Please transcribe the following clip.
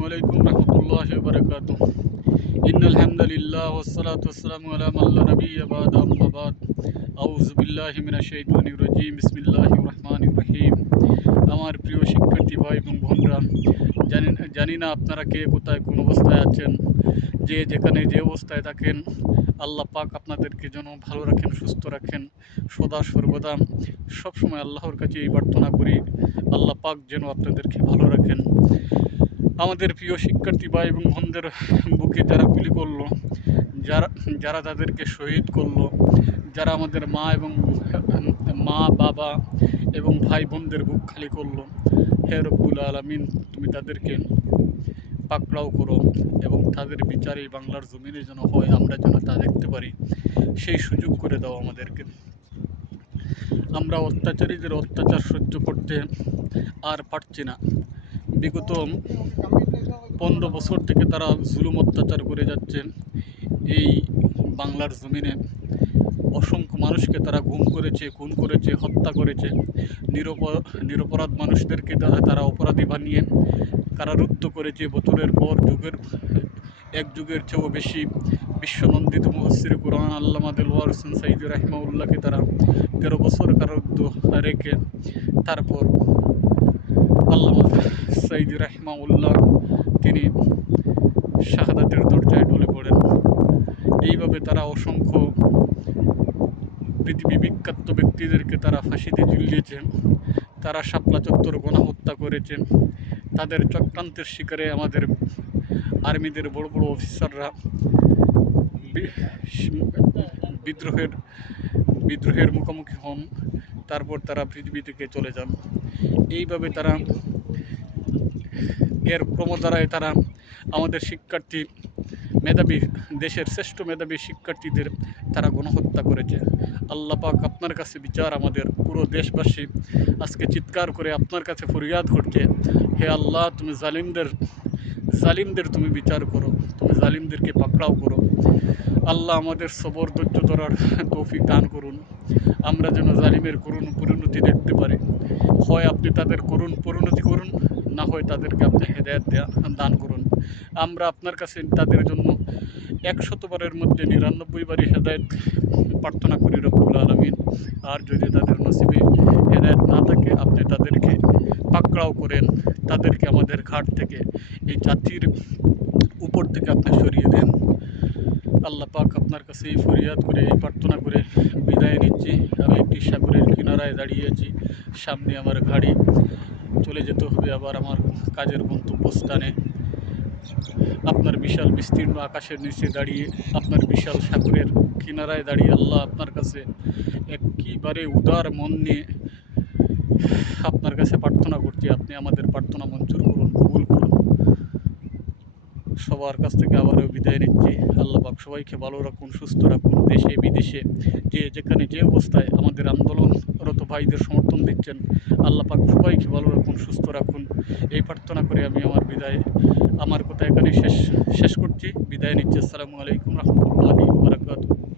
আসসালামু আলাইকুম রহমতুল্লাহি ওয়া বারাকাতুহু। ইন্নাল হামদুলিল্লাহ ওয়াসসালাতু ওয়াসসালামু আলা মান লা নাবিয়্যা বা'দা আম্মা বা'দ। আউযু বিল্লাহি মিনাশ শাইতানির রাজীম। বিসমিল্লাহির রহমানির রহিম। আমার প্রিয় শিক্ষার্থী ভাই এবং বোনরা, জানি না আপনারা কে কোথায় কোন অবস্থায় আছেন। যে যেখানে যে অবস্থায় থাকেন, আল্লাহ পাক আপনাদেরকে যেন ভালো রাখেন, সুস্থ রাখেন, সদা সর্বদা সবসময় আল্লাহর কাছে এই প্রার্থনা করি, আল্লাহ পাক যেন আপনাদেরকে ভালো রাখেন। আমাদের প্রিয় শিক্ষার্থী ভাই এবং বোনদের বুকে যারা গুলি করলো, যারা যারা তাদেরকে শহীদ করলো, যারা আমাদের মা বাবা এবং ভাই বোনদের বুক খালি করলো, হে রব্বুল আলামিন, তুমি তাদেরকে পাকড়াও করো এবং তাদের বিচার এই বাংলার জমিনে যেন হয়, আমরা যেন তা দেখতে পারি, সেই সুযোগ করে দাও আমাদেরকে। আমরা অত্যাচারীদের অত্যাচার সহ্য করতে আর পারছি না। বিগত 15 বছর থেকে তারা জুলুম অত্যাচার করে যাচ্ছে এই বাংলার জমিনে। অসংখ্য মানুষকে তারা গুম করেছে, খুন করেছে, হত্যা করেছে। নিরপরাধ মানুষদেরকে তারা অপরাধী বানিয়ে কারারুদ্ধ করেছে বছরের পর এক যুগের চেয়েও বেশি। বিশ্বনন্দিত মুফাসসির কুরআন আল্লামা দেলওয়ার হোসেন সাঈদী রাহিমাহুল্লাহকে তারা 13 বছর কারারুদ্ধ রেখে তারপর আল্লামা সাঈদী রাহিমাহুল্লাহ তিনি শাহাদাতের দরজায় ঢলে পড়েন। এইভাবে তারা অসংখ্য পৃথিবী বিখ্যাত ব্যক্তিদেরকে তারা ফাঁসিতে ঝুলিয়েছে। তারা শাপলা চত্বর গণহত্যা করেছে। তাদের চক্রান্তের শিকারে আমাদের আর্মিদের বড় বড় অফিসাররা বিদ্রোহের মুখোমুখি হন, তারপর তারা পৃথিবী থেকে চলে যান। এইভাবে তারা এর ক্রমধারায় তারা আমাদের শিক্ষার্থী মেধাবী, দেশের শ্রেষ্ঠ মেধাবী শিক্ষার্থীদের তারা গণহত্যা করেছে। আল্লাহ পাক আপনার কাছে বিচার, আমাদের পুরো দেশবাসী আজকে চিৎকার করে আপনার কাছে ফরিয়াদ করছে, হে আল্লাহ, তুমি জালিমদের তুমি বিচার করো, তুমি জালিমদেরকে পাকড়াও করো। আল্লাহ আমাদের সবর ধৈর্য ধরার তৌফিক দান করুন, আমরা যেন জালিমের করুণ পরিণতি দেখতে পারি। হয় আপনি তাদের করুণ পরিণতি করুন, না হয় তাদেরকে আপনি হেদায়েত দান করুন। আমরা আপনার কাছে তাদের জন্য 100 বারের মধ্যে 99 বারই হেদায়েত প্রার্থনা করি রব্বুল আলামিন। আর যদি তাদের নসিবে হেদায়েত না থাকে, আপনি তাদেরকে পাকড়াও করেন, তাদেরকে আমাদের ঘাট থেকে, এই জাতির উপর থেকে আপনি সরিয়ে দেন। আল্লাহ পাক আপনার কাছে এই ফরিয়াদ করে, এই প্রার্থনা করে বিদায় নিচ্ছি। আমি একটি সাগরের কিনারায় দাঁড়িয়েছি, সামনে আমার গাড়ি, চলে যেতে হবে আবার আমার কাজের গন্তব্যস্থানে। আপনার বিশাল বিস্তীর্ণ আকাশের নিচে দাঁড়িয়ে, আপনার বিশাল সাগরের কিনারায় দাঁড়িয়ে আল্লাহ আপনার কাছে একেবারে উদার মন নিয়ে আপনার কাছে প্রার্থনা করছি, আপনি আমাদের প্রার্থনা মঞ্জুর করুন, কবুল করুন। সবার কাছ থেকে আবারও বিদায় নিচ্ছি। আল্লাহ পাক সবাইকে ভালো রাখুন, সুস্থ রাখুন। দেশে বিদেশে যেখানে যে অবস্থায় আমাদের আন্দোলনরত ভাইদের সমর্থন দিচ্ছেন, আল্লাহ পাক সবাইকে ভালো রাখুন, সুস্থ রাখুন। এই প্রার্থনা করে আমি আমার কথা এখানে শেষ করছি, বিদায় নিচ্ছি। আসসালামু আলাইকুম রহমতুল্লাহি ওয়া বারাকাতুহু।